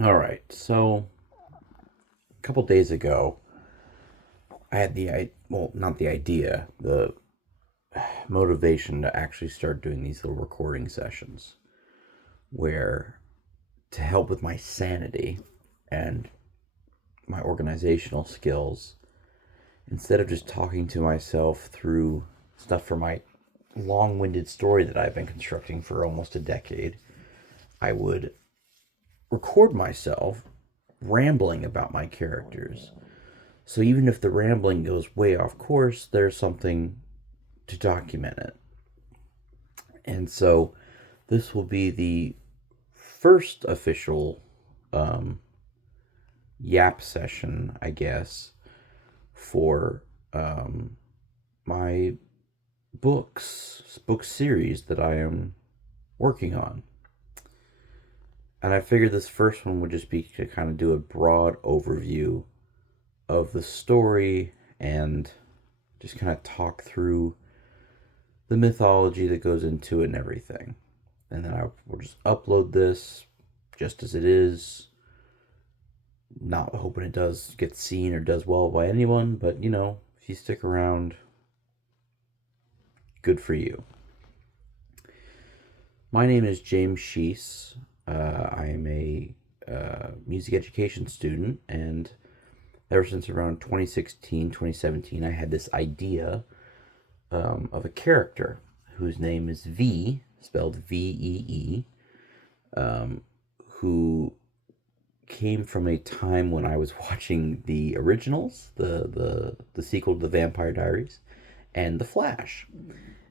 All right. So a couple days ago, I had not the idea, the motivation to actually start doing these little recording sessions where to help with my sanity and my organizational skills, instead of just talking to myself through stuff for my long-winded story that I've been constructing for almost a decade, I would record myself rambling about my characters. So even if the rambling goes way off course, there's something to document it. And so this will be the first official um, Yap session, I guess, for my book series that I am working on. And I figured this first one would just be to kind of do a broad overview of the story and just kind of talk through the mythology that goes into it and everything. And then I will just upload this just as it is, not hoping it does get seen or does well by anyone, but if you stick around, good for you. My name is James Sheese. I am a music education student, and ever since around 2016, 2017, I had this idea of a character whose name is V, spelled VEE, who came from a time when I was watching the originals, the sequel to the Vampire Diaries, and The Flash.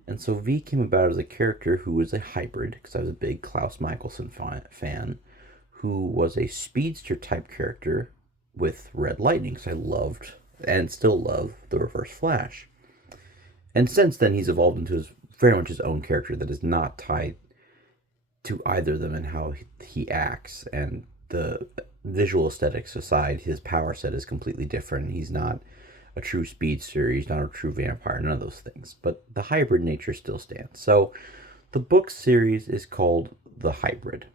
And so V came about as a character who was a hybrid, because I was a big Klaus Michelson fan, who was a speedster type character with red lightning, because I loved and still love the Reverse Flash. And since then, he's evolved into very much his own character that is not tied to either of them and how he acts. And the visual aesthetics aside, his power set is completely different. He's not a true speedster, he's not a true vampire, none of those things. But the hybrid nature still stands. So the book series is called The Hybrid.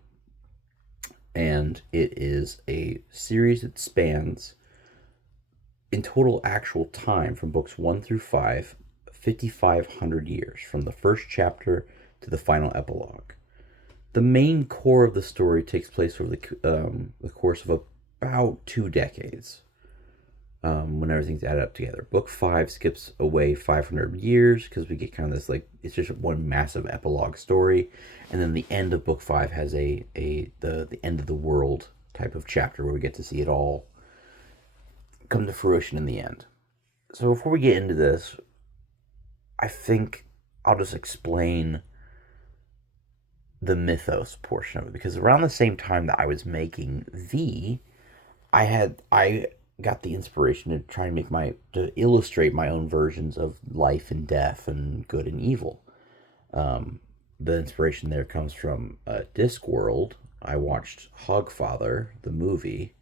And it is a series that spans, in total actual time, from books 1 through 5, 5,500 years, from the first chapter to the final epilogue. The main core of the story takes place over the course of about 2 decades, when everything's added up together. Book 5 skips away 500 years because we get kind of this, like, it's just one massive epilogue story. And then the end of Book 5 has the end of the world type of chapter where we get to see it all come to fruition in the end. So before we get into this, I think I'll just explain the mythos portion of it, because around the same time that I was making V, I got the inspiration to try and to illustrate my own versions of life and death and good and evil. The inspiration there comes from Discworld. I watched Hogfather, the movie,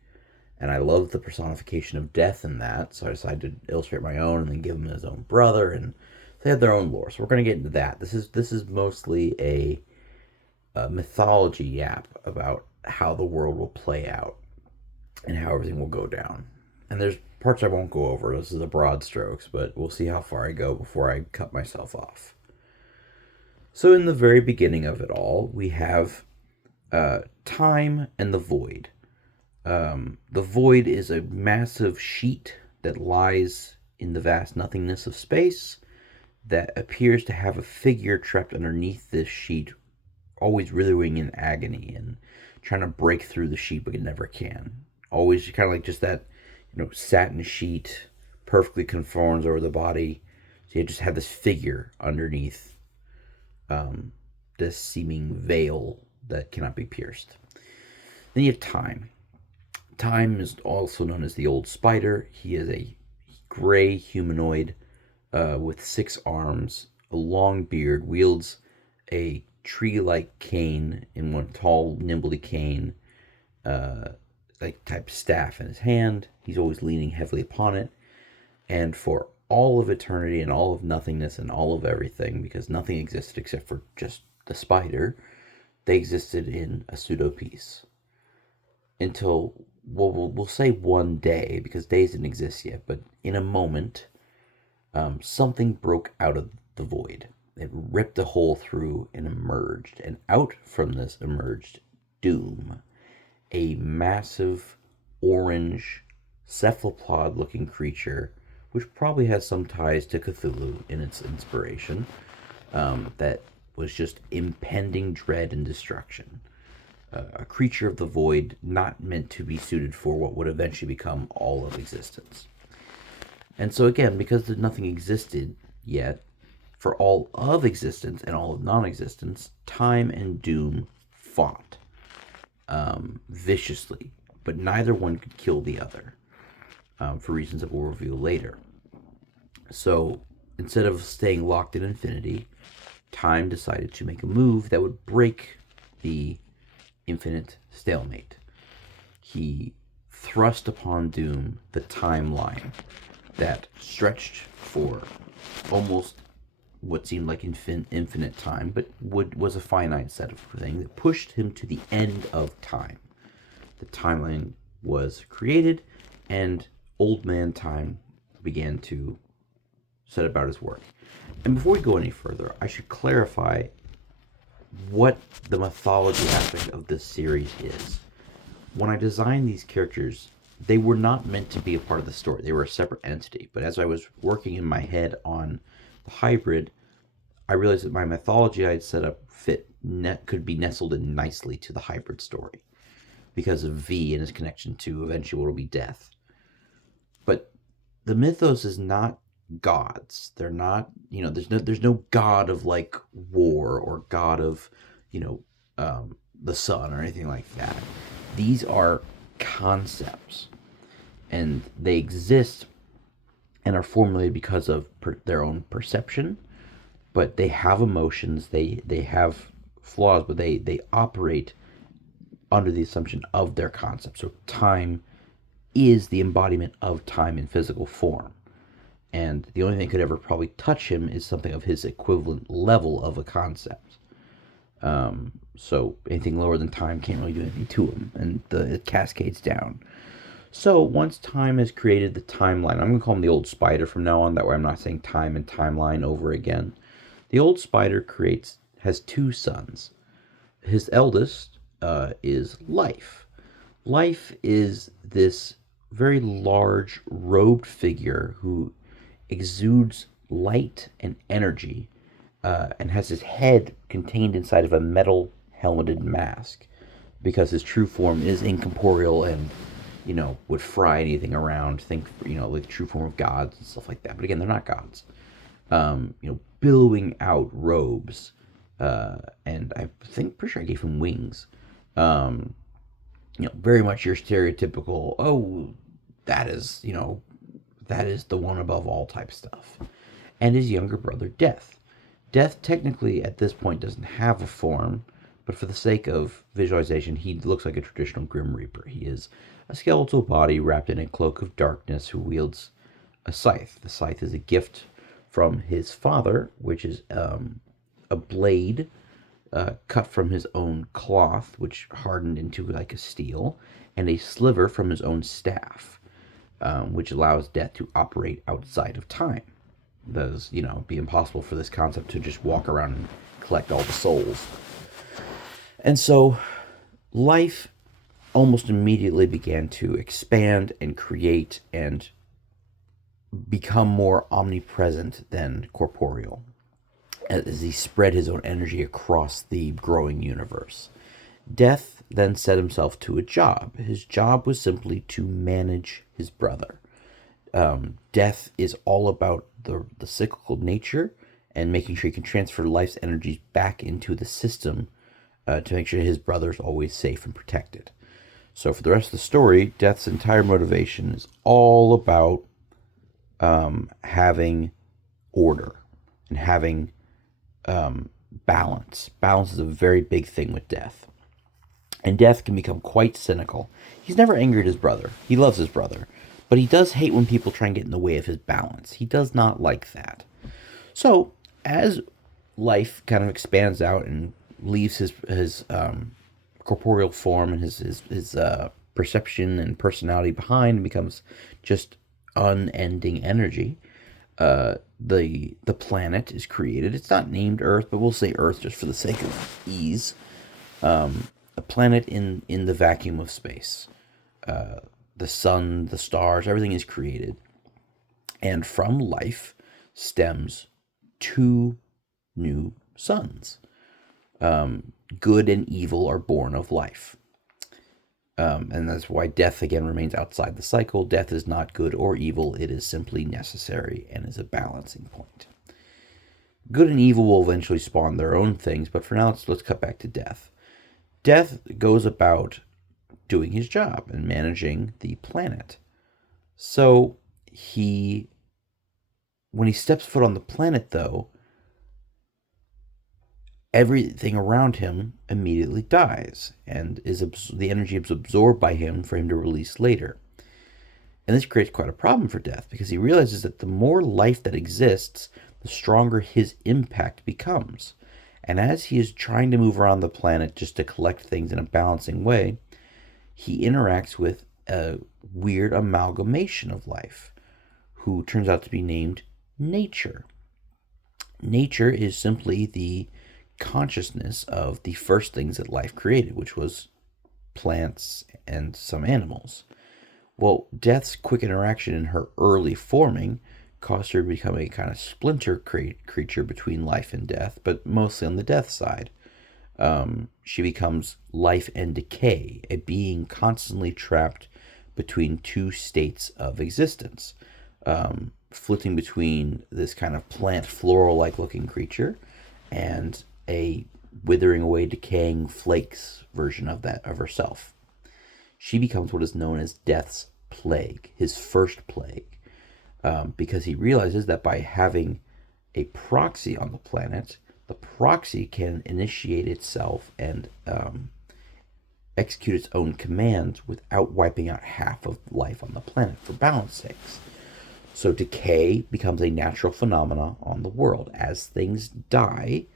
and I loved the personification of death in that, so I decided to illustrate my own and then give him his own brother, and they had their own lore. So we're going to get into that. This is mostly a mythology yap about how the world will play out and how everything will go down. And there's parts I won't go over. This is the broad strokes, but we'll see how far I go before I cut myself off. So, in the very beginning of it all, we have time and the void. The void is a massive sheet that lies in the vast nothingness of space that appears to have a figure trapped underneath this sheet, always writhing in agony and trying to break through the sheet, but it never can. Always kind of like just that, satin sheet perfectly conforms over the body. So you just have this figure underneath um, this seeming veil that cannot be pierced. Then you have time. Time is also known as the Old Spider. He is a gray humanoid with 6 arms, a long beard, wields a tree-like cane in one tall, nimbly cane, uh, like type staff in his hand. He's always leaning heavily upon it, and for all of eternity and all of nothingness and all of everything, because nothing existed except for just the spider, they existed in a pseudo peace. until, well, we'll say one day, because days didn't exist yet, but in a moment, something broke out of the void. It ripped a hole through and emerged. And out from this emerged Doom, a massive orange cephalopod looking creature, which probably has some ties to Cthulhu in its inspiration, that was just impending dread and destruction. A creature of the void not meant to be suited for what would eventually become all of existence. And so, again, because nothing existed yet, for all of existence and all of non existence, time and doom fought viciously, but neither one could kill the other, for reasons that we'll reveal later. So, instead of staying locked in infinity, time decided to make a move that would break the infinite stalemate. He thrust upon Doom the timeline that stretched for almost what seemed like infinite time, but was a finite set of things that pushed him to the end of time. The timeline was created, and Old Man Time began to set about his work. And before we go any further, I should clarify what the mythology aspect of this series is. When I designed these characters, they were not meant to be a part of the story. They were a separate entity. But as I was working in my head on the hybrid, I realized that my mythology I had set up could be nestled in nicely to the hybrid story because of V and his connection to eventually what will be death. But the mythos is not gods. They're not, there's no god of like war or god of, the sun or anything like that. These are concepts, and they exist and are formulated because of their own perception, but they have emotions, they have flaws, but they operate under the assumption of their concept. So time is the embodiment of time in physical form, and the only thing that could ever probably touch him is something of his equivalent level of a concept. So anything lower than time can't really do anything to him, and it cascades down. So once time has created the timeline, I'm going to call him the Old Spider from now on. That way I'm not saying time and timeline over again. The Old Spider has two sons. His eldest is Life. Life is this very large robed figure who exudes light and energy, and has his head contained inside of a metal helmeted mask, because his true form is incorporeal and would fry anything around. Think like the true form of gods and stuff like that. But again, they're not gods. Billowing out robes, and pretty sure I gave him wings. Very much your stereotypical, oh, that is the one above all type stuff. And his younger brother, Death. Death technically at this point doesn't have a form, but for the sake of visualization, he looks like a traditional Grim Reaper. He is a skeletal body wrapped in a cloak of darkness who wields a scythe. The scythe is a gift from his father, which is a blade cut from his own cloth, which hardened into like a steel, and a sliver from his own staff, which allows Death to operate outside of time. Those, be impossible for this concept to just walk around and collect all the souls. And so Life almost immediately began to expand and create and become more omnipresent than corporeal, as he spread his own energy across the growing universe. Death then set himself to a job. His job was simply to manage his brother. Death is all about the cyclical nature and making sure he can transfer Life's energies back into the system, to make sure his brother's always safe and protected. So for the rest of the story, Death's entire motivation is all about having order and having balance. Balance is a very big thing with Death. And Death can become quite cynical. He's never angry at his brother. He loves his brother. But he does hate when people try and get in the way of his balance. He does not like that. So, as Life kind of expands out and leaves his corporeal form and his perception and personality behind and becomes just unending energy. The planet is created. It's not named Earth, but we'll say Earth just for the sake of ease. A planet in the vacuum of space. The sun, the stars, everything is created. And from life stems two new suns. Good and evil are born of life. And that's why death again remains outside the cycle. Death is not good or evil. It is simply necessary and is a balancing point. Good and evil will eventually spawn their own things, but for now, let's cut back to death. Death goes about doing his job and managing the planet. So when he steps foot on the planet, though, everything around him immediately dies, and the energy is absorbed by him for him to release later. And this creates quite a problem for Death, because he realizes that the more life that exists, the stronger his impact becomes. And as he is trying to move around the planet just to collect things in a balancing way, he interacts with a weird amalgamation of life, who turns out to be named Nature. Nature is simply the consciousness of the first things that life created, which was plants and some animals. Well, Death's quick interaction in her early forming caused her to become a kind of splinter creature between life and death, but mostly on the death side. She becomes life and decay, a being constantly trapped between two states of existence, flitting between this kind of plant floral-like looking creature and a withering away, decaying flakes version of herself. She becomes what is known as Death's plague, his first plague, because he realizes that by having a proxy on the planet, the proxy can initiate itself and execute its own commands without wiping out half of life on the planet for balance sakes. So decay becomes a natural phenomena on the world. As things die,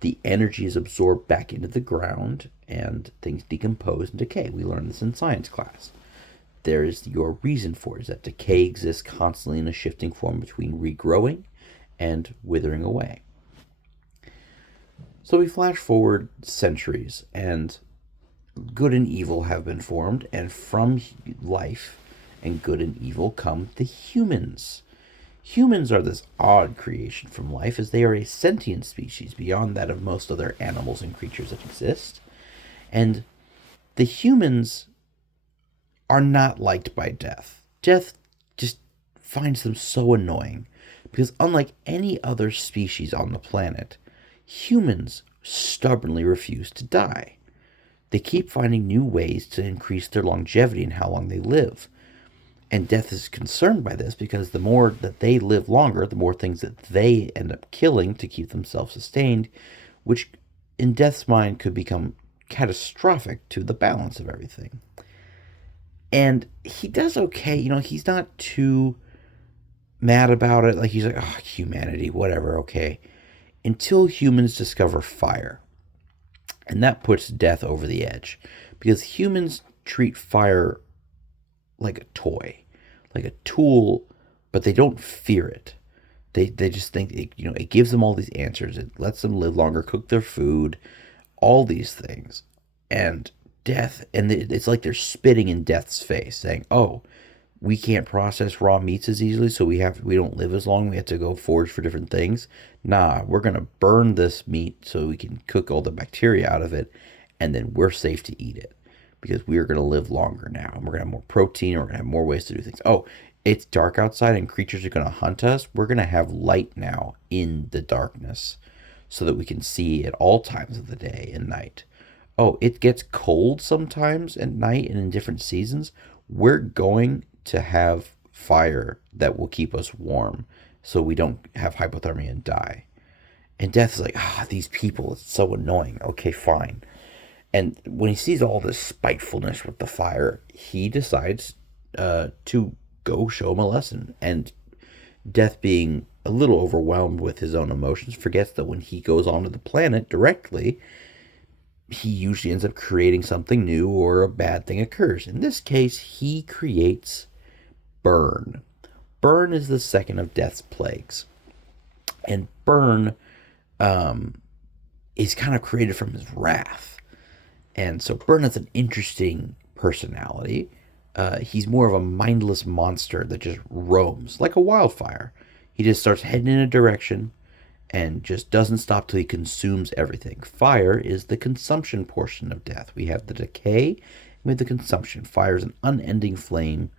the energy is absorbed back into the ground and things decompose and decay. We learned this in science class. There is your reason for it, is that decay exists constantly in a shifting form between regrowing and withering away. So we flash forward centuries, and good and evil have been formed, and from life and good and evil come the humans. Humans are this odd creation from life, as they are a sentient species beyond that of most other animals and creatures that exist. And the humans are not liked by Death. Death just finds them so annoying, because unlike any other species on the planet, humans stubbornly refuse to die. They keep finding new ways to increase their longevity and how long they live. And Death is concerned by this, because the more that they live longer, the more things that they end up killing to keep themselves sustained, which in Death's mind could become catastrophic to the balance of everything. And he does okay, he's not too mad about it. Like, he's like, oh, humanity, whatever, okay. Until humans discover fire. And that puts Death over the edge, because humans treat fire like a toy, like a tool, but they don't fear it. They just think it gives them all these answers. It lets them live longer, cook their food, all these things. And Death, and it's like they're spitting in Death's face, saying, "Oh, we can't process raw meats as easily, so we don't live as long. We have to go forage for different things. Nah, we're gonna burn this meat so we can cook all the bacteria out of it, and then we're safe to eat it, because we're gonna live longer now, and we're gonna have more protein, or we're gonna have more ways to do things. Oh, it's dark outside and creatures are gonna hunt us. We're gonna have light now in the darkness, so that we can see at all times of the day and night. Oh, it gets cold sometimes at night and in different seasons. We're going to have fire that will keep us warm, so we don't have hypothermia and die." And Death is like, these people, it's so annoying. Okay, fine. And when he sees all this spitefulness with the fire, he decides to go show him a lesson. And Death, being a little overwhelmed with his own emotions, forgets that when he goes onto the planet directly, he usually ends up creating something new or a bad thing occurs. In this case, he creates burn. Burn is the second of death's plagues. And burn is kind of created from his wrath. And so Burn has an interesting personality. He's more of a mindless monster that just roams like a wildfire. He just starts heading in a direction and just doesn't stop till he consumes everything. Fire is the consumption portion of death. We have the decay and we have the consumption. Fire is an unending flame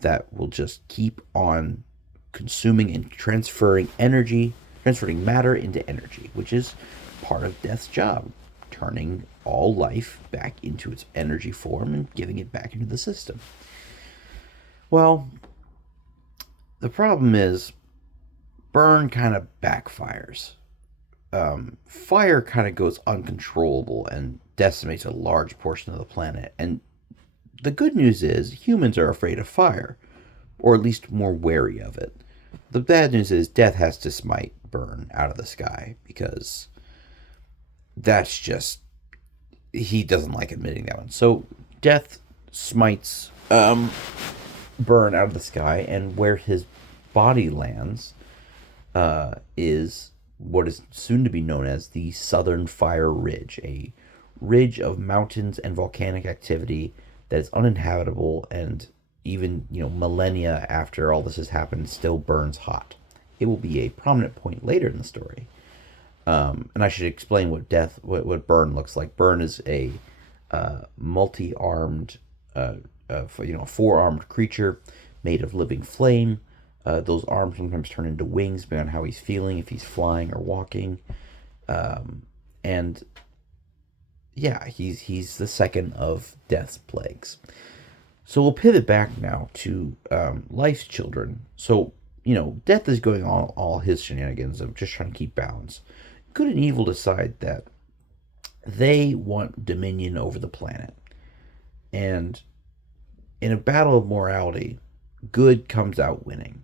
that will just keep on consuming and transferring energy, transferring matter into energy, which is part of death's job, turning all life back into its energy form and giving it back into the system. Well, the problem is burn kind of backfires. Fire kind of goes uncontrollable and decimates a large portion of the planet. And the good news is humans are afraid of fire, or at least more wary of it. The bad news is death has to smite burn out of the sky because that's just, he doesn't like admitting that one. So death smites burn out of the sky, and where his body lands is what is soon to be known as the Southern Fire Ridge, a ridge of mountains and volcanic activity that is uninhabitable and even millennia after all this has happened still burns hot. It will be a prominent point later in the story. And I should explain what burn looks like. Burn is a multi-armed, four-armed creature made of living flame. Those arms sometimes turn into wings depending on how he's feeling, if he's flying or walking. And yeah, he's the second of death's plagues. So we'll pivot back now to life's children. So, death is going on all his shenanigans of just trying to keep balance. Good and evil decide that they want dominion over the planet. And in a battle of morality, good comes out winning.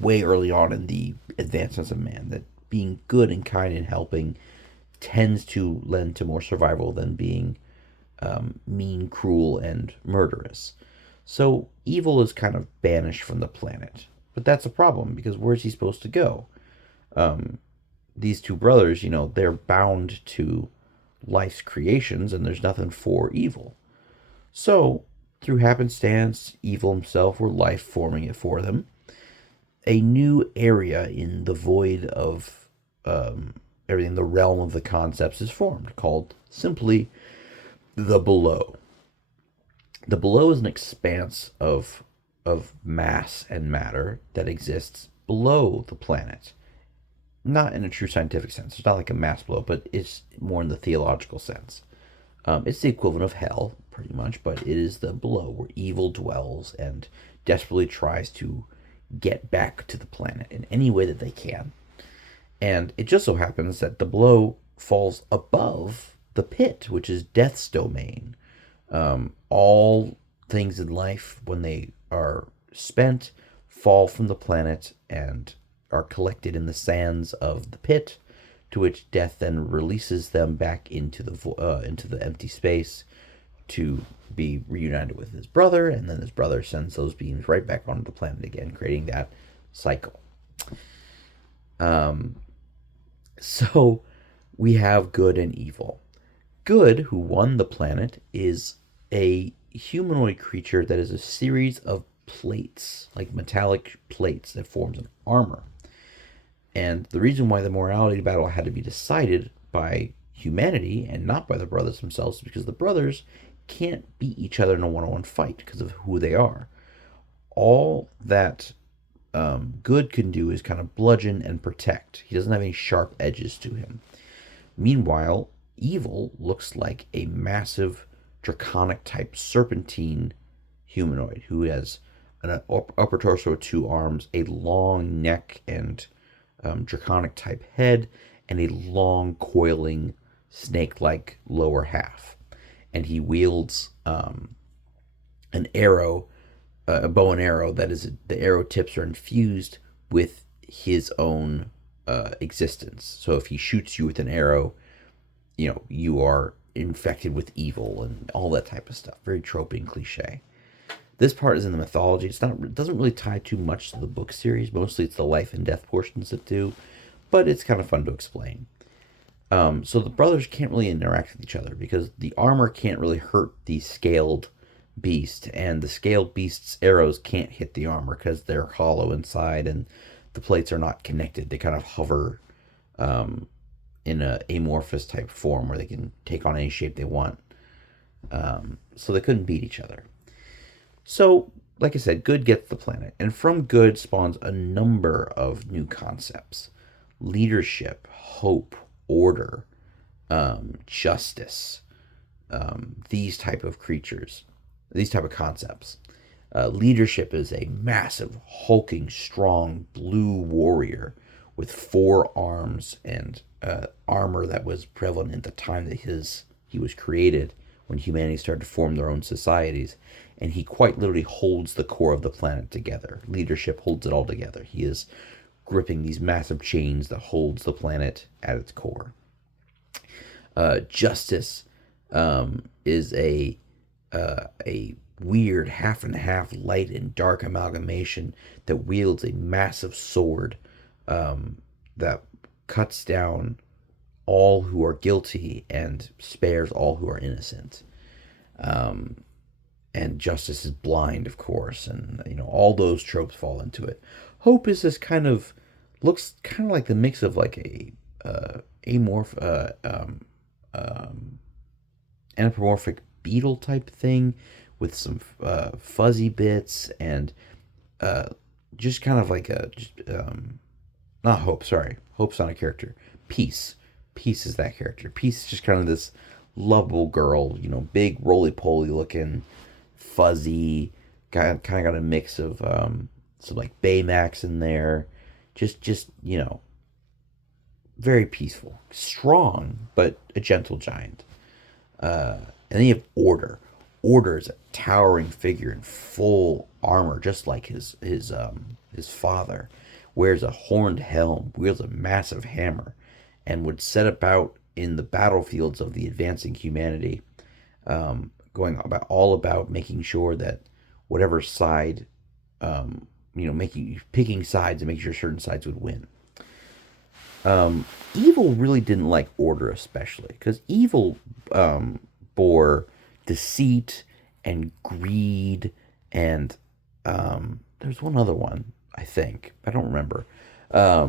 Way early on in the advancements of man, that being good and kind and helping tends to lend to more survival than being mean, cruel, and murderous. So evil is kind of banished from the planet. But that's a problem, because where's he supposed to go? These two brothers, they're bound to life's creations, and there's nothing for evil. So, through happenstance, evil himself, or life forming it for them, a new area in the void of everything, the realm of the concepts is formed, called simply the below. The below is an expanse of mass and matter that exists below the planet. Not in a true scientific sense. It's not like a mass blow, but it's more in the theological sense. It's the equivalent of hell, pretty much, but it is the below where evil dwells and desperately tries to get back to the planet in any way that they can. And it just so happens that the below falls above the pit, which is death's domain. All things in life, when they are spent, fall from the planet and are collected in the sands of the pit, to which death then releases them back into the empty space to be reunited with his brother, and then his brother sends those beings right back onto the planet again, creating that cycle. So we have good and evil. Good, who won the planet, is a humanoid creature that is a series of plates, like metallic plates that forms an armor. And the reason why the morality battle had to be decided by humanity and not by the brothers themselves is because the brothers can't beat each other in a one-on-one fight because of who they are. All that good can do is kind of bludgeon and protect. He doesn't have any sharp edges to him. Meanwhile, evil looks like a massive draconic type serpentine humanoid who has an upper torso with two arms, a long neck and draconic type head, and a long coiling snake-like lower half. And he wields an arrow, a bow and arrow that is, the arrow tips are infused with his own existence. So if he shoots you with an arrow, you are infected with evil and all that type of stuff. Very tropey and cliche. This part is in the mythology. It doesn't really tie too much to the book series. Mostly it's the life and death portions that do, but it's kind of fun to explain. So the brothers can't really interact with each other because the armor can't really hurt the scaled beast, and the scaled beast's arrows can't hit the armor because they're hollow inside and the plates are not connected. They kind of hover in a amorphous type form where they can take on any shape they want. So they couldn't beat each other. So, like I said, good gets the planet, and from good spawns a number of new concepts: leadership, hope, order, justice, these type of creatures, these type of concepts. Leadership is a massive, hulking, strong blue warrior with 4 arms and armor that was prevalent at the time that he was created, when humanity started to form their own societies. And he quite literally holds the core of the planet together. Leadership holds it all together. He is gripping these massive chains that holds the planet at its core. Justice is a weird half and half light and dark amalgamation that wields a massive sword that cuts down all who are guilty and spares all who are innocent. And justice is blind, of course, and all those tropes fall into it. Hope is this looks kind of like the mix of like a anthropomorphic beetle type thing with some fuzzy bits and just kind of like not Hope, sorry. Hope's not a character. Peace. Peace is that character. Peace is just kind of this lovable girl, big roly-poly looking, fuzzy, kind of got a mix of some like Baymax in there. Just very peaceful. Strong, but a gentle giant. And then you have Order. Order is a towering figure in full armor, just like his father. Wears a horned helm, wields a massive hammer, and would set about in the battlefields of the advancing humanity, going about making sure that whatever side, picking sides and making sure certain sides would win. Evil really didn't like Order especially, because Evil bore deceit and greed and there's one other one, I think. I don't remember. I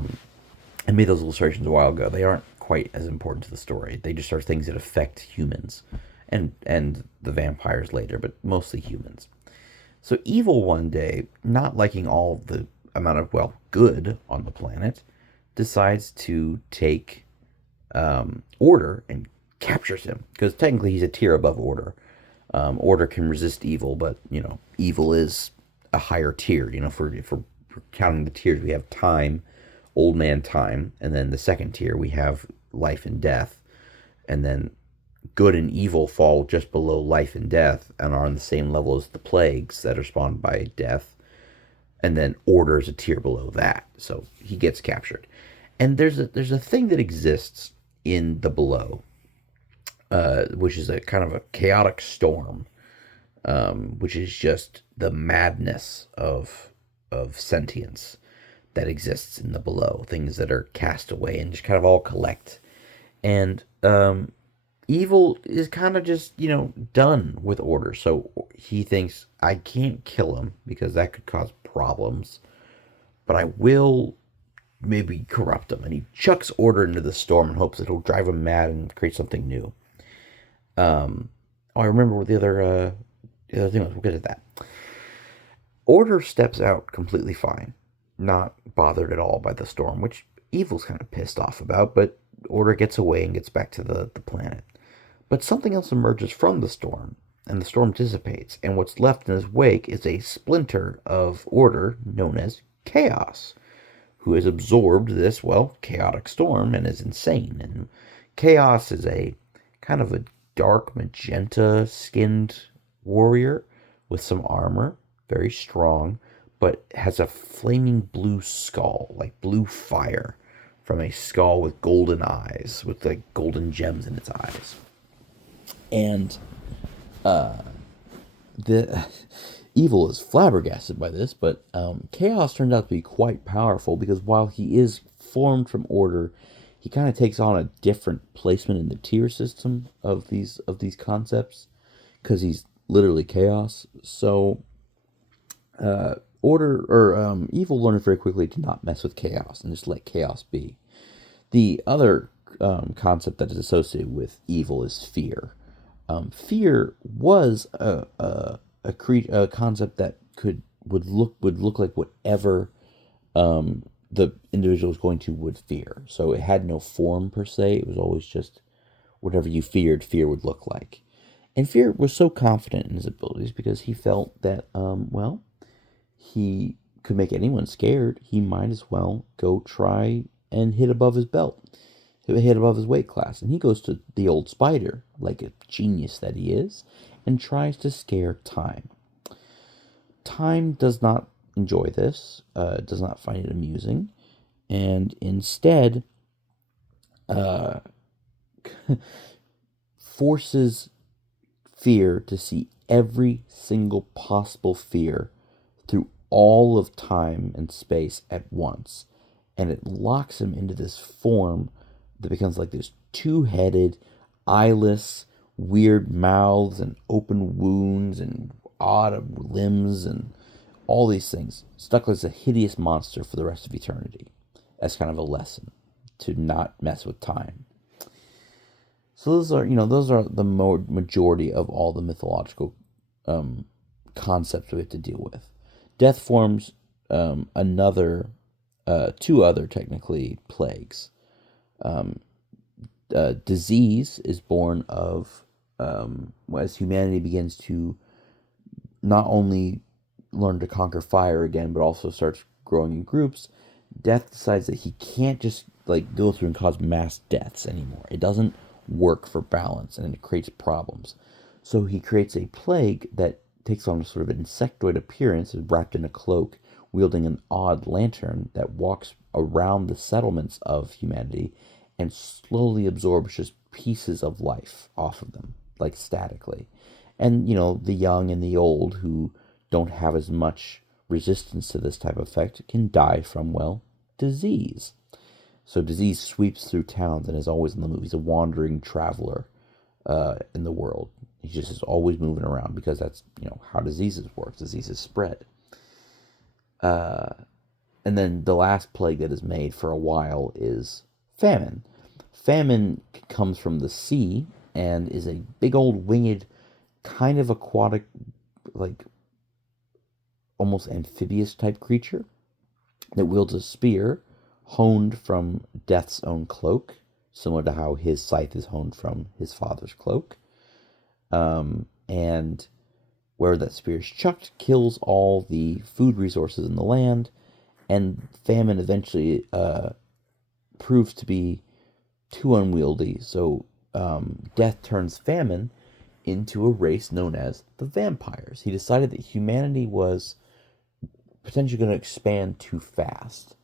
made those illustrations a while ago. They aren't quite as important to the story. They just are things that affect humans and the vampires later, but mostly humans. So Evil one day, not liking all the amount of, good on the planet, decides to take Order and captures him. Because technically he's a tier above Order. Order can resist evil, but, evil is a higher tier. If we're counting the tiers, we have time, old man time, and then the second tier we have life and death, and then good and evil fall just below life and death and are on the same level as the plagues that are spawned by death, and then Order is a tier below that, so he gets captured. And there's a thing that exists in the below, which is a kind of a chaotic storm, which is just the madness of sentience that exists in the below, things that are cast away and just kind of all collect. And Evil is kind of just, done with Order. So he thinks, I can't kill him because that could cause problems, but I will maybe corrupt him. And he chucks Order into the storm and hopes it'll drive him mad and create something new. I remember what the other thing was. We'll get at that. Order steps out completely fine, not bothered at all by the storm, which Evil's kind of pissed off about, but Order gets away and gets back to the planet. But something else emerges from the storm, and the storm dissipates, and what's left in his wake is a splinter of Order known as Chaos, who has absorbed this, chaotic storm and is insane. And Chaos is a kind of a dark magenta skinned warrior with some armor, very strong, but has a flaming blue skull, like blue fire, from a skull with golden eyes, with like golden gems in its eyes. And the evil is flabbergasted by this, but chaos turned out to be quite powerful because while he is formed from order, he kind of takes on a different placement in the tier system of these concepts because he's literally chaos. So order or evil learned very quickly to not mess with chaos and just let chaos be. The other concept that is associated with evil is fear. Fear was a concept that would look like whatever the individual was going to would fear. So it had no form per se. It was always just whatever you feared, fear would look like. And fear was so confident in his abilities because he felt that well, he could make anyone scared. He might as well go try and hit above his belt, hit above his weight class. And he goes to the old spider, like a genius that he is, and tries to scare Time. Time does not enjoy this, does not find it amusing, and instead forces fear to see every single possible fear through all of time and space at once. And it locks him into this form that becomes like this two-headed, eyeless, weird mouths and open wounds and odd limbs and all these things, stuck as a hideous monster for the rest of eternity. As kind of a lesson to not mess with time. So those are the majority of all the mythological concepts we have to deal with. Death forms two other technically plagues. Disease is born of as humanity begins to not only learn to conquer fire again, but also starts growing in groups. Death decides that he can't just like go through and cause mass deaths anymore. It doesn't work for balance, and it creates problems. So he creates a plague that takes on a sort of an insectoid appearance, is wrapped in a cloak, wielding an odd lantern that walks around the settlements of humanity and slowly absorbs just pieces of life off of them, like statically. And, the young and the old who don't have as much resistance to this type of effect can die from, well, disease. So disease sweeps through towns and is always in the movies, a wandering traveler in the world. He just is always moving around because that's, how diseases work. Diseases spread. And then the last plague that is made for a while is famine. Famine comes from the sea and is a big old winged, kind of aquatic, like almost amphibious type creature that wields a spear honed from Death's own cloak, similar to how his scythe is honed from his father's cloak. And where that spear is chucked, kills all the food resources in the land, and famine eventually proves to be too unwieldy. So Death turns famine into a race known as the vampires. He decided that humanity was potentially going to expand too fast.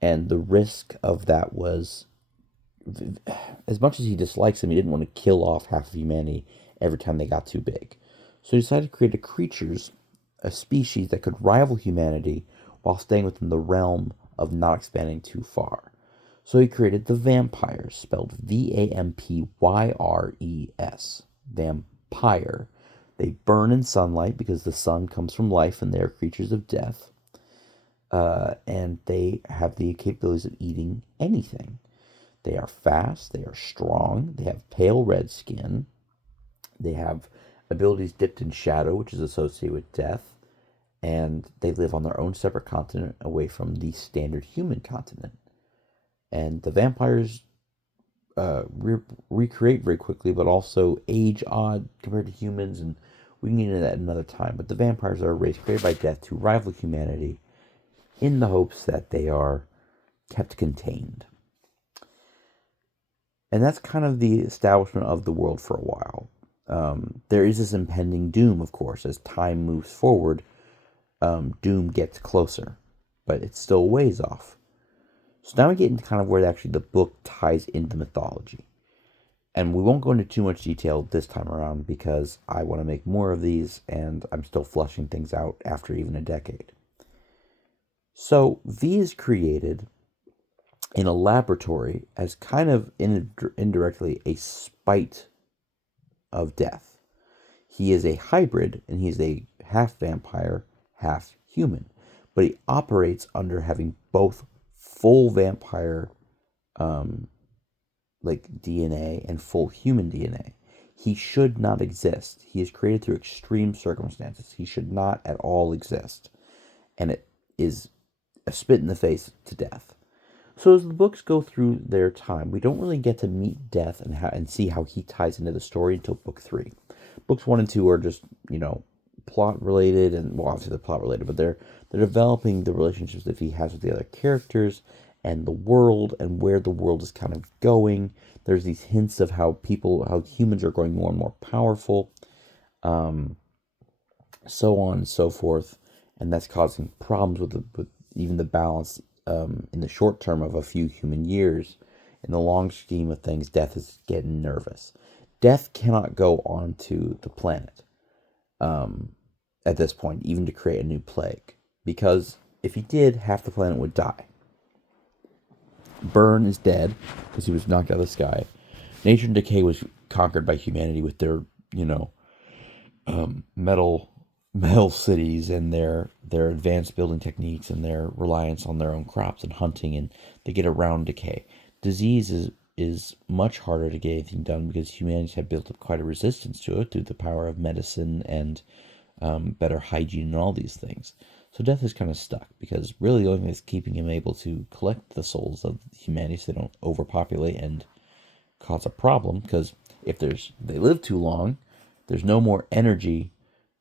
And the risk of that was, as much as he dislikes them, he didn't want to kill off half of humanity every time they got too big. So he decided to create a species that could rival humanity while staying within the realm of not expanding too far. So he created the vampires, spelled Vampyres, vampire. They burn in sunlight because the sun comes from life and they are creatures of death. And they have the capabilities of eating anything. They are fast, they are strong, they have pale red skin, they have abilities dipped in shadow, which is associated with death, and they live on their own separate continent away from the standard human continent. And the vampires recreate very quickly, but also age odd compared to humans, and we can get into that another time. But the vampires are a race created by death to rival humanity in the hopes that they are kept contained. And that's kind of the establishment of the world for a while. There is this impending doom, of course, as time moves forward. Doom gets closer, but it's still ways off. So now we get into kind of where actually the book ties into mythology. And we won't go into too much detail this time around because I want to make more of these and I'm still flushing things out after even a decade. So V is created in a laboratory as kind of indirectly a spite of death. He is a hybrid and he's a half vampire, half human, but he operates under having both full vampire like DNA and full human DNA. He should not exist. He is created through extreme circumstances. He should not at all exist. And it is a spit in the face to death. So as the books go through their time, we don't really get to meet Death and see how he ties into the story until book 3. Books 1 and 2 are just, plot related, and well, obviously they're plot related, but they're developing the relationships that he has with the other characters and the world and where the world is kind of going. There's these hints of how humans are growing more and more powerful, so on and so forth, and that's causing problems with even the balance in the short term of a few human years. In the long scheme of things, Death is getting nervous. Death cannot go onto the planet at this point, even to create a new plague, because if he did, half the planet would die. Burn is dead because he was knocked out of the sky. Nature and decay was conquered by humanity with their, metal cities and their advanced building techniques and their reliance on their own crops and hunting, and they get around decay. Disease is much harder to get anything done because humanities have built up quite a resistance to it through the power of medicine and better hygiene and all these things. So Death is kind of stuck because really the only thing that's keeping him able to collect the souls of humanity so they don't overpopulate and cause a problem, because if they live too long, there's no more energy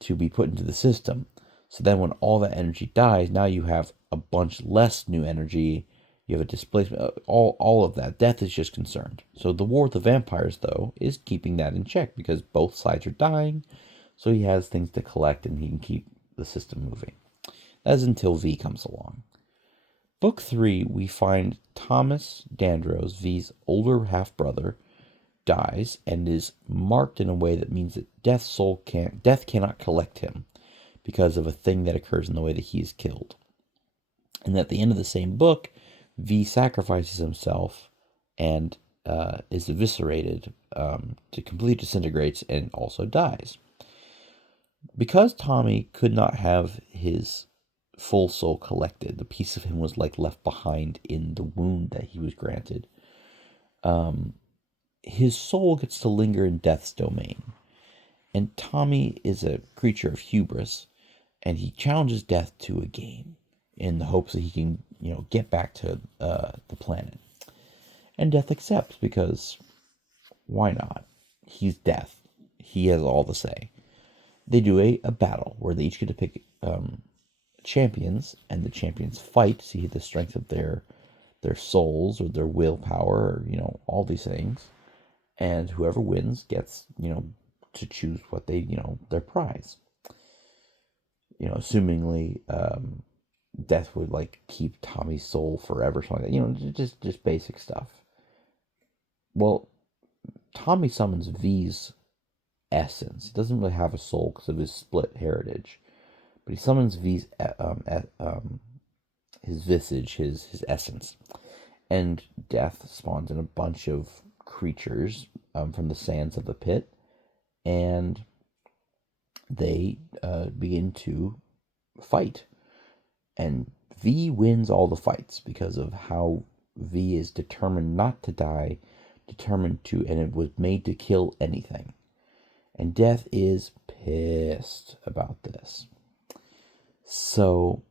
to be put into the system. So then when all that energy dies, now you have a bunch less new energy, you have a displacement, all of that. Death is just concerned. So the war with the vampires, though, is keeping that in check because both sides are dying, so he has things to collect and he can keep the system moving. That's until V comes along. Book 3, we find Thomas Dandros, V's older half-brother, dies and is marked in a way that means that Death cannot collect him because of a thing that occurs in the way that he is killed. And at the end of the same book, V sacrifices himself and is eviscerated to completely disintegrates and also dies. Because Tommy could not have his full soul collected, the piece of him was like left behind in the wound that he was granted. His soul gets to linger in Death's domain. And Tommy is a creature of hubris, and he challenges Death to a game in the hopes that he can, get back to the planet. And Death accepts because why not? He's Death. He has all the say. They do a battle where they each get to pick champions, and the champions fight to see the strength of their souls or their willpower, or, all these things. And whoever wins gets, to choose what they, their prize. Assumingly, Death would keep Tommy's soul forever, something like that. Just basic stuff. Well, Tommy summons V's essence. He doesn't really have a soul because of his split heritage, but he summons V's his visage, his essence, and Death spawns in a bunch of creatures from the sands of the pit, and they begin to fight. And V wins all the fights because of how V is determined not to die, and it was made to kill anything. And Death is pissed about this. So,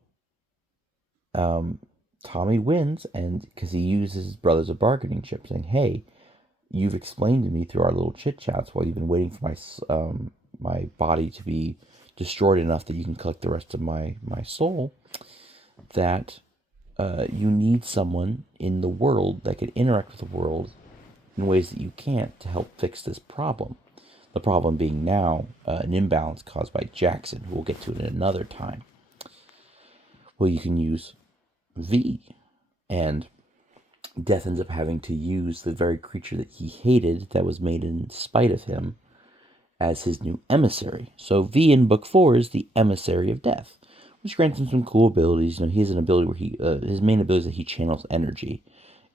Tommy wins, and because he uses his brother as a bargaining chip, saying, "Hey, you've explained to me through our little chit chats while you've been waiting for my body to be destroyed enough that you can collect the rest of my soul, that you need someone in the world that could interact with the world in ways that you can't to help fix this problem." The problem being now an imbalance caused by Jackson, who we'll get to it at another time. Well, you can use V. And Death ends up having to use the very creature that he hated, that was made in spite of him, as his new emissary. So V in book 4 is the emissary of Death, which grants him some cool abilities. He has an ability where his main ability is that he channels energy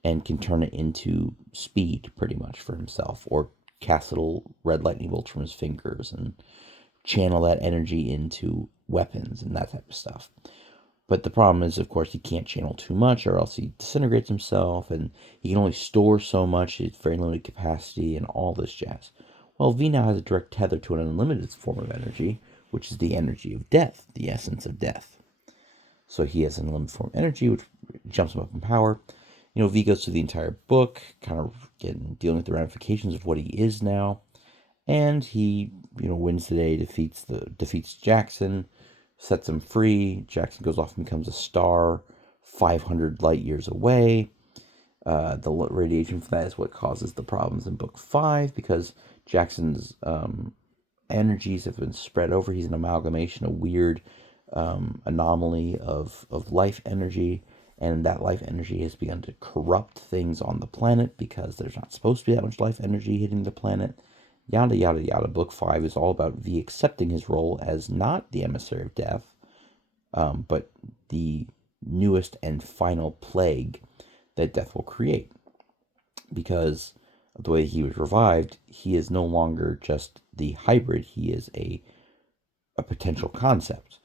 and can turn it into speed pretty much for himself, or cast little red lightning bolts from his fingers and channel that energy into weapons and that type of stuff. But the problem is, of course, he can't channel too much or else he disintegrates himself, and he can only store so much, it's very limited capacity, and all this jazz. Well, V now has a direct tether to an unlimited form of energy, which is the energy of death, the essence of death. So he has an unlimited form of energy, which jumps him up in power. V goes through the entire book, kind of dealing with the ramifications of what he is now, and he, wins the day, defeats Jackson, sets him free. Jackson goes off and becomes a star 500 light years away. The radiation from that is what causes the problems in book 5, because Jackson's energies have been spread over. He's an amalgamation, a weird anomaly of life energy, and that life energy has begun to corrupt things on the planet because there's not supposed to be that much life energy hitting the planet. Yada, yada, yada. Book 5 is all about V accepting his role as not the emissary of death, but the newest and final plague that death will create. Because of the way he was revived, he is no longer just the hybrid, he is a potential concept.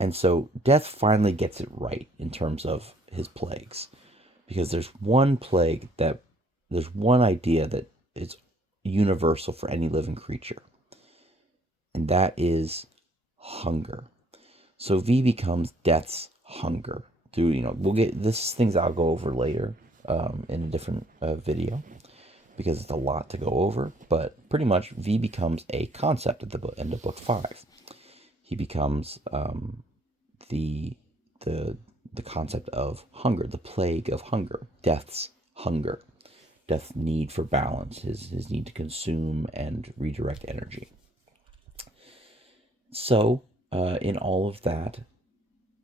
And so death finally gets it right in terms of his plagues. Because there's one idea that is universal for any living creature, and that is hunger. So V becomes death's hunger through, we'll get this things I'll go over later in a different video, because it's a lot to go over. But pretty much V becomes a concept at the end of book 5. He becomes the concept of hunger, the plague of hunger, death's hunger, death's need for balance, his need to consume and redirect energy. So in all of that,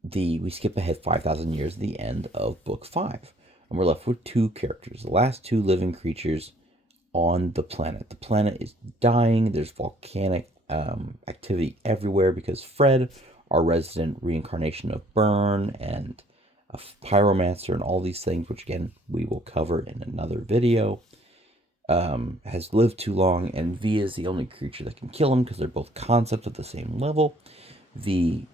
we skip ahead 5,000 years at the end of book 5, and we're left with 2 characters, the last 2 living creatures on the planet. The planet is dying. There's volcanic activity everywhere because Fred, our resident reincarnation of Burn and a pyromancer and all these things, which again we will cover in another video, has lived too long, and V is the only creature that can kill him because they're both concepts at the same level. V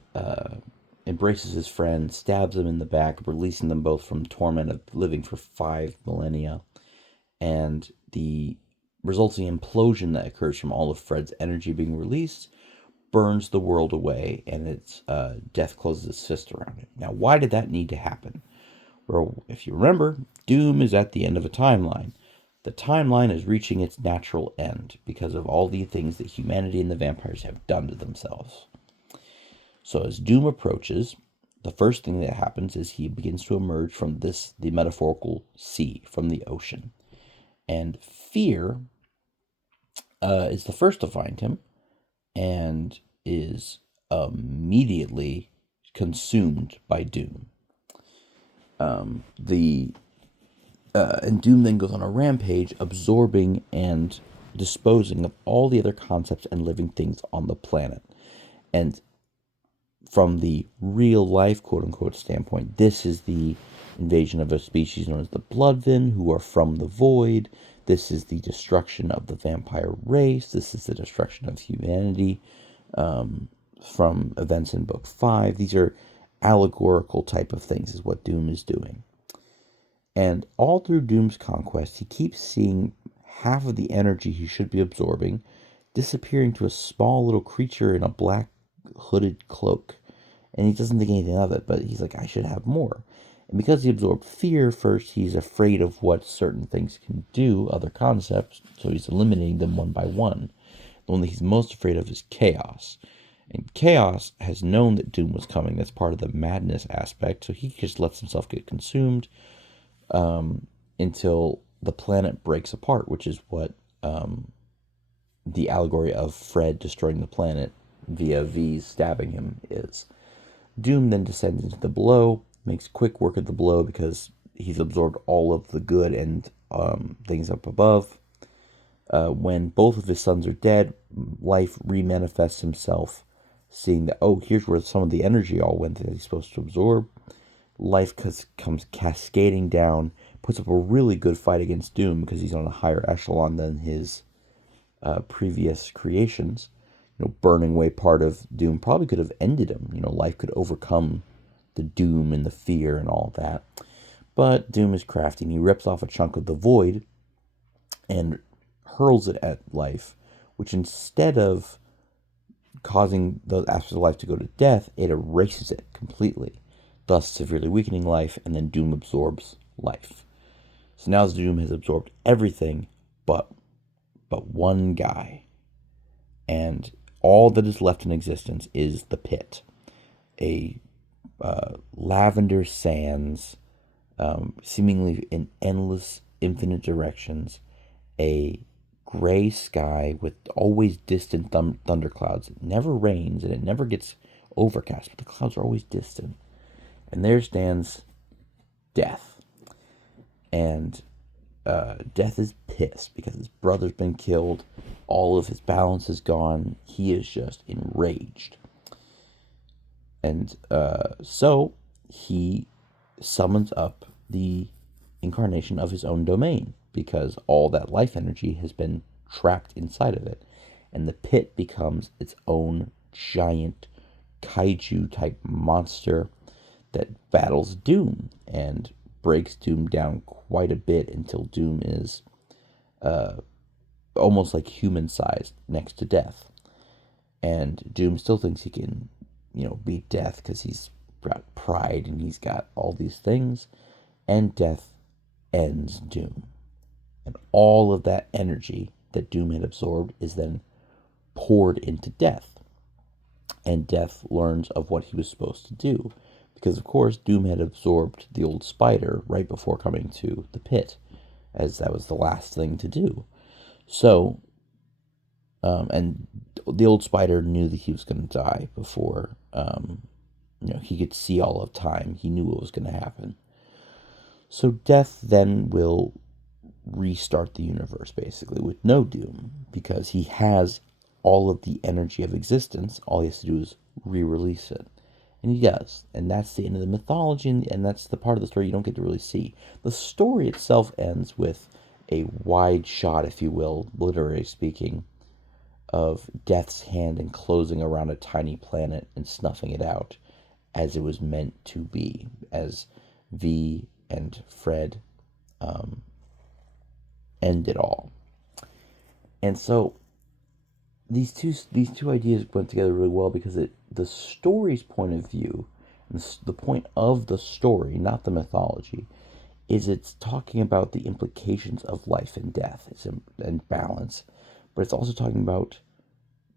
embraces his friend, stabs him in the back, releasing them both from torment of living for 5 millennia, and the resulting implosion that occurs from all of Fred's energy being released burns the world away, and its death closes its fist around it. Now, why did that need to happen? Well, if you remember, Doom is at the end of a timeline. The timeline is reaching its natural end because of all the things that humanity and the vampires have done to themselves. So as Doom approaches, the first thing that happens is he begins to emerge from the metaphorical sea, from the ocean. And Fear is the first to find him and is immediately consumed by Doom. And Doom then goes on a rampage, absorbing and disposing of all the other concepts and living things on the planet. And from the real life, quote unquote, standpoint, this is the invasion of a species known as the Bloodvin, who are from the void. This is the destruction of the vampire race. This is the destruction of humanity from events in book 5. These are allegorical type of things, is what Doom is doing. And all through Doom's conquest, he keeps seeing half of the energy he should be absorbing disappearing to a small little creature in a black hooded cloak. And he doesn't think anything of it, but he's like, I should have more. And because he absorbed fear first, he's afraid of what certain things can do, other concepts, so he's eliminating them one by one. The one that he's most afraid of is chaos. And chaos has known that Doom was coming. That's part of the madness aspect, so he just lets himself get consumed until the planet breaks apart, which is what the allegory of Fred destroying the planet via V's stabbing him is. Doom then descends into the below, makes quick work of the below because he's absorbed all of the good and things up above. When both of his sons are dead, life remanifests himself, seeing that, oh, here's where some of the energy all went that he's supposed to absorb. Life comes cascading down, puts up a really good fight against Doom because he's on a higher echelon than his previous creations. Burning away part of Doom probably could have ended him. Life could overcome the doom and the fear and all that. But Doom is crafty, and he rips off a chunk of the void and hurls it at life, which instead of causing the aspects of life to go to death, it erases it completely, thus severely weakening life, and then Doom absorbs life. So now Doom has absorbed everything but one guy. And all that is left in existence is the pit. A lavender sands, seemingly in endless, infinite directions, a gray sky with always distant thunderclouds. It never rains and it never gets overcast, but the clouds are always distant. And there stands Death. And Death is pissed because his brother's been killed. All of his balance is gone. He is just enraged. And so he summons up the incarnation of his own domain because all that life energy has been trapped inside of it. And the pit becomes its own giant kaiju type monster that battles Doom and breaks Doom down quite a bit until Doom is almost like human sized next to Death. And Doom still thinks he can, beat Death because he's got pride and he's got all these things. And Death ends Doom. And all of that energy that Doom had absorbed is then poured into Death. And Death learns of what he was supposed to do. Because, of course, Doom had absorbed the old spider right before coming to the pit, as that was the last thing to do. So, and the old spider knew that he was going to die before, he could see all of time. He knew what was going to happen. So Death then will restart the universe, basically, with no Doom, because he has all of the energy of existence. All he has to do is re-release it. And he does. And that's the end of the mythology, and that's the part of the story you don't get to really see. The story itself ends with a wide shot, if you will, literally speaking, of Death's hand enclosing around a tiny planet and snuffing it out as it was meant to be, as V and Fred end it all. And so these two ideas went together really well because the story's point of view, the point of the story, not the mythology, is it's talking about the implications of life and death and balance, but it's also talking about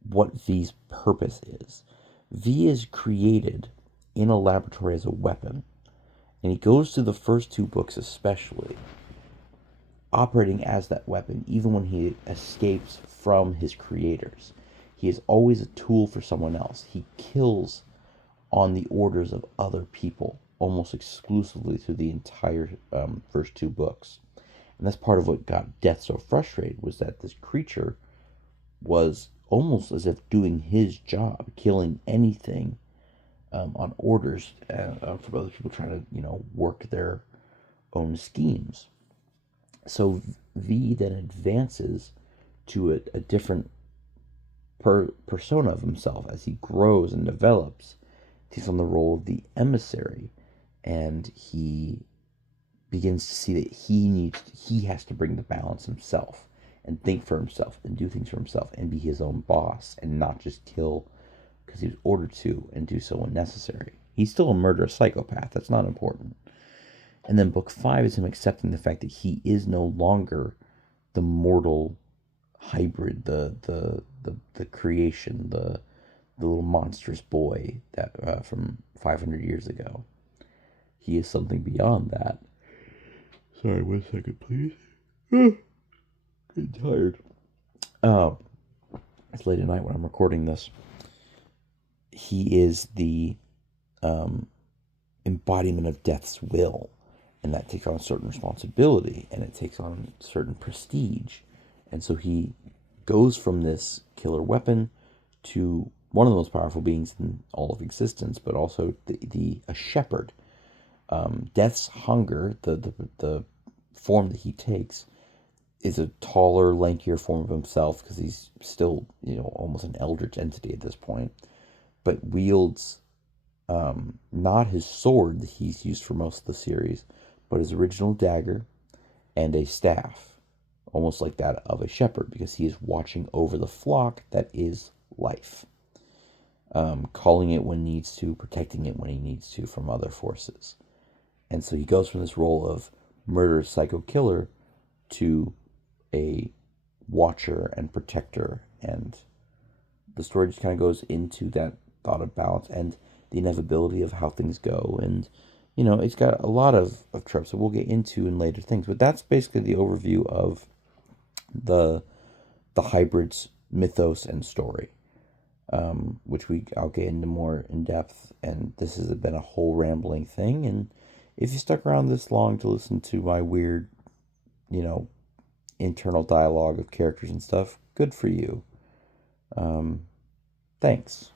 what V's purpose is. V is created in a laboratory as a weapon, and he goes through the first two books especially operating as that weapon, even when he escapes from his creators. He is always a tool for someone else. He kills on the orders of other people, almost exclusively through the entire first two books. And that's part of what got Death so frustrated, was that this creature was almost as if doing his job, killing anything on orders from other people trying to, work their own schemes. So V then advances to a different persona of himself as he grows and develops. Takes on the role of the emissary, and he begins to see that he has to bring the balance himself and think for himself and do things for himself and be his own boss and not just kill because he was ordered to and do so when necessary. He's still a murderous psychopath. That's not important. And then book 5 is him accepting the fact that he is no longer the mortal hybrid, the creation, the little monstrous boy that from 500 years ago. He is something beyond that. Sorry, 1 second, please. Getting tired. It's late at night when I'm recording this. He is the embodiment of Death's will. and that takes on a certain responsibility, and it takes on certain prestige. And so he goes from this killer weapon to one of the most powerful beings in all of existence, but also a shepherd. Death's hunger, the form that he takes, is a taller, lankier form of himself because he's still, almost an eldritch entity at this point, but wields not his sword that he's used for most of the series, but his original dagger and a staff, almost like that of a shepherd, because he is watching over the flock that is life, calling it when needs to, protecting it when he needs to from other forces. And so he goes from this role of murderous psycho killer to a watcher and protector, and the story just kind of goes into that thought of balance and the inevitability of how things go. And it's got a lot of tropes that we'll get into in later things, but that's basically the overview of the hybrids mythos and story, which I'll get into more in depth. And this has been a whole rambling thing, and if you stuck around this long to listen to my weird, internal dialogue of characters and stuff, good for you. Thanks.